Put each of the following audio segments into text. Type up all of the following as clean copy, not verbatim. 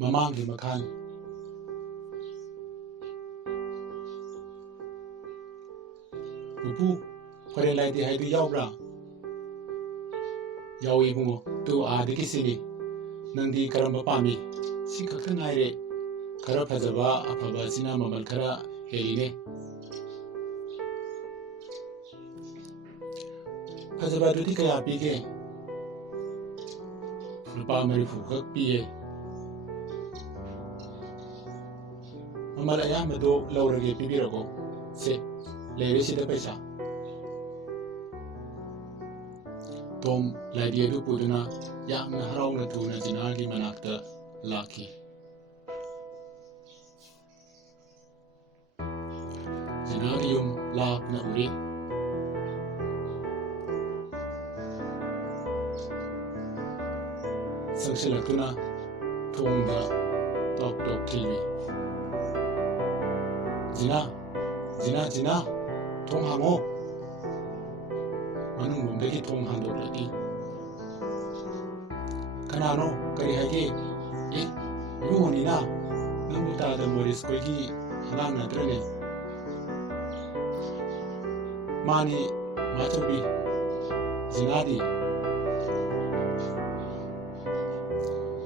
ꯃꯃꯥꯡꯒꯤ ꯃꯈꯥꯟ ꯄꯨꯄꯨ foreign light ꯗꯦ ꯍꯥꯏꯗꯨ ꯌꯥꯎꯕ꯭ꯔꯥ? ꯌꯥꯎꯏ ꯏꯕꯨꯡꯉꯣ, ꯇꯨ ꯑꯥꯗꯒꯤ ꯁꯤꯅꯤ. ꯅꯪꯗꯤ ꯀꯔꯝꯕ ꯄꯥꯝꯃꯤ? ꯁꯤ ꯈꯛꯇ ꯉꯥꯏꯔꯦ. ꯈꯔ ꯐꯖꯕ ꯑꯐꯕ ꯑꯁꯤꯅ ꯃꯃꯜ ꯈꯔ ꯍꯦꯜꯂꯤꯅꯦ. ꯐꯖꯕ ꯑꯗꯨꯗꯤ ꯀꯌꯥ ꯄꯤꯒꯦ? ꯂꯨꯄꯥ 40 ꯈꯛ ꯄꯤꯌꯦ. ꯃꯃꯜ ꯑꯌꯥꯝꯕꯗꯣ ꯂꯧꯔꯒꯦ, ꯄꯤꯕꯤꯔꯛꯑꯣ. ꯁꯦ, ꯂꯩꯔꯦ ꯁꯤꯗ ꯄꯩꯁꯥ. ꯇꯣꯝ ꯂꯥꯏꯗꯤ ꯑꯗꯨ ꯄꯨꯗꯨꯅ ꯌꯥꯝꯅ ꯍꯔꯥꯎꯅ ꯊꯨꯅ ꯖꯤꯅꯥꯒꯤ ꯃꯅꯥꯛꯇ ꯂꯥꯛꯈꯤ. ꯖꯤꯅꯥꯒꯤ ꯌꯨꯝ ꯂꯥꯞꯅ ꯎꯔꯤ. ꯆꯪꯁꯤꯜꯂꯛꯇꯨꯅ ꯊꯣꯡꯗ ꯇꯣꯛ ꯇꯣꯛ ꯊꯤꯜꯂꯤ. ꯖꯤꯅꯥ, ꯖꯤꯅꯥ, ꯖꯤꯅꯥ, ꯊꯣꯡ ꯍꯥꯡꯉꯣ. ꯃꯅꯨꯡꯂꯣꯝꯗꯒꯤ ꯊꯣꯡ ꯍꯥꯡꯗꯣꯛꯂꯛꯏ. ꯀꯅꯥꯅꯣ? ꯀꯔꯤ ꯍꯥꯏꯒꯦ? ꯏꯕꯨꯡꯉꯣ ꯅꯤꯅꯥ, ꯅꯪꯕꯨ ꯇꯥꯗ ꯃꯣꯔꯤꯁ ꯈꯣꯏꯒꯤ ꯑꯉꯥꯡ ꯅꯠꯇ꯭ꯔꯅꯦ? ꯃꯥꯅꯤ ꯃꯥꯆꯧꯕꯤ. ꯖꯤꯅꯥꯗꯤ?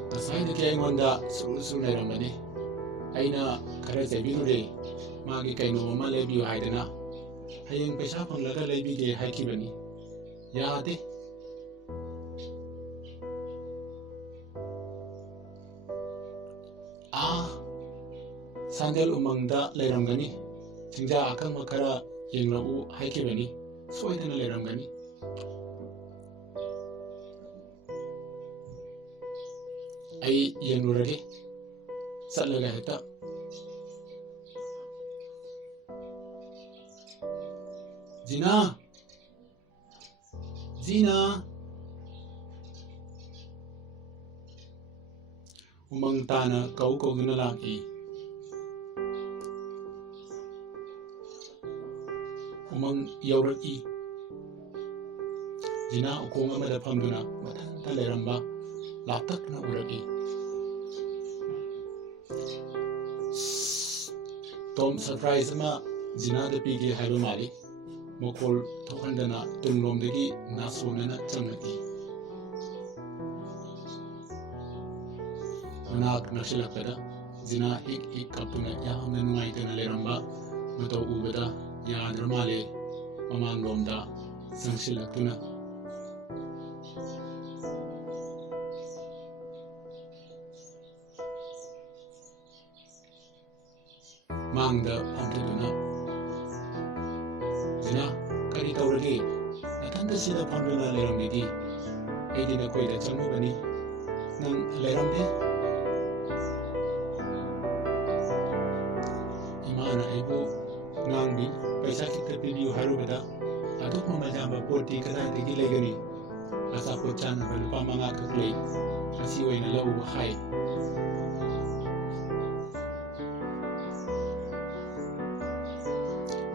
ꯉꯁꯥꯏꯗꯒꯤ ꯑꯩꯉꯣꯟꯗ ꯁꯨꯔ ꯂꯩꯔꯝꯕꯅꯤ. ꯑꯩꯅ ꯈꯔ ꯆꯩꯕꯤꯔꯨꯔꯦ. ꯃꯥꯒꯤ ꯀꯩꯅꯣꯝꯃ ꯂꯩꯕꯤꯌꯨ ꯍꯥꯏꯗꯅ. ꯍꯌꯦꯡ ꯄꯩꯁꯥ ꯐꯪꯂꯒ ꯂꯩꯕꯤꯒꯦ ꯍꯥꯏꯈꯤꯕꯅꯤ. ꯌꯥꯗꯦ. ꯁꯥꯟꯗꯦꯜ ꯎꯃꯪꯗ ꯂꯩꯔꯝꯒꯅꯤ. ꯆꯤꯡꯖꯥ ꯑꯀꯪꯕ ꯈꯔ ꯌꯦꯡꯂꯛꯎ ꯍꯥꯏꯈꯤꯕꯅꯤ. ꯁꯣꯏꯗꯅ ꯂꯩꯔꯝꯒꯅꯤ. ꯑꯩ ꯌꯦꯡꯂꯨꯔꯒꯦ. ꯆꯠꯂꯒ ꯍꯦꯛꯇ. ꯖꯤꯅꯥ, ꯖꯤꯅꯥ. ꯎꯃꯪ ꯇꯥꯅ ꯀꯧꯗꯨꯅ ꯂꯥꯛꯏ. ꯎꯃꯪ ꯌꯧꯔꯛꯏ. ꯖꯤꯅꯥ ꯎꯈꯣꯡ ꯑꯃꯗ ꯐꯝꯗꯨꯅ ꯃꯊꯟꯇ ꯂꯩꯔꯝꯕ ꯂꯥꯞꯇꯛꯅ ꯎꯔꯛꯏ. ꯇꯣꯝ ꯁꯔꯄ꯭ꯔꯥꯏꯖ ꯑꯃ ꯖꯤꯅꯥꯗ ꯄꯤꯒꯦ ꯍꯥꯏꯕ ꯃꯥꯜꯂꯤ. ꯃꯈꯣꯜ ꯊꯣꯛꯍꯟꯗꯅ ꯇꯨꯡꯂꯣꯝꯗꯒꯤ ꯅꯥꯁꯣꯟꯅꯅ ꯆꯪꯂꯛꯏ. ꯃꯅꯥꯛ ꯅꯛꯁꯤꯜꯂꯛꯄꯗ ꯖꯤꯅꯥ ꯍꯤꯛ ꯍꯤꯛ ꯀꯞꯇꯨꯅ ꯌꯥꯝꯅ ꯅꯨꯡꯉꯥꯏꯇꯅ ꯂꯩꯔꯝꯕ ꯃꯇꯧ ꯎꯕꯗ ꯌꯥꯗ꯭ꯔ ꯃꯥꯜꯂꯦ. ꯃꯃꯥꯡꯂꯣꯝꯗ ꯆꯪꯁꯤꯜꯂꯛꯇꯨꯅ ꯃꯥꯡꯗ ꯐꯝꯊꯗꯨꯅ, ꯖꯤꯅꯥ, ꯀꯔꯤ ꯇꯧꯔꯒꯦ? ꯅꯊꯟꯇ ꯁꯤꯗ ꯐꯝꯗꯨꯅ ꯂꯩꯔꯝꯃꯤꯗꯤ? ꯑꯩꯗꯤ ꯅꯈꯣꯏꯗ ꯆꯪꯉꯨꯕꯅꯤ. ꯅꯪ ꯂꯩꯔꯝꯗꯦ. ꯏꯃꯥꯅ ꯑꯩꯕꯨ ꯉꯥꯡꯕꯤ. ꯄꯩꯁꯥ ꯈꯤꯇ ꯄꯤꯕꯤꯌꯨ ꯍꯥꯏꯔꯨꯕꯗ ꯑꯗꯨꯛ ꯃꯃꯜ ꯌꯥꯝꯕ ꯄꯣꯠꯇꯤ ꯀꯗꯥꯏꯗꯒꯤ ꯂꯩꯒꯅꯤ? ꯑꯆꯥꯄꯣꯠ ꯆꯥꯅꯕ ꯂꯨꯄꯥ 5 ꯈꯛ ꯂꯩ. ꯑꯁꯤ ꯑꯣꯏꯅ ꯂꯧ ꯍꯥꯏ.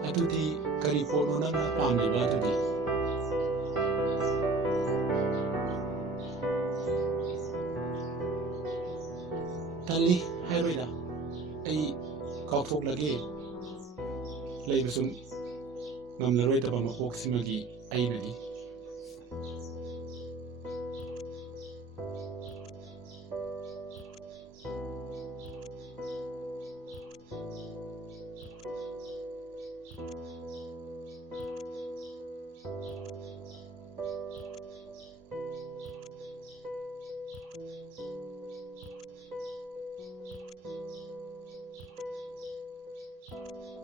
ꯑꯗꯨꯗꯤ ꯀꯔꯤ ꯄꯣꯠꯅꯣ ꯅꯪꯅ ꯄꯥꯝꯂꯤꯕ ꯑꯗꯨꯗꯤ? ꯇꯜꯂꯤ, ꯍꯥꯏꯔꯣꯏꯗ. ꯑꯩ ꯀꯥꯎꯊꯣꯛꯂꯒꯦ. ꯂꯩꯕꯁꯨ ꯉꯝꯂꯔꯣꯏꯗꯕ ꯃꯄꯣꯛꯁꯤꯃꯒꯤ ꯑꯩꯅꯗꯤ.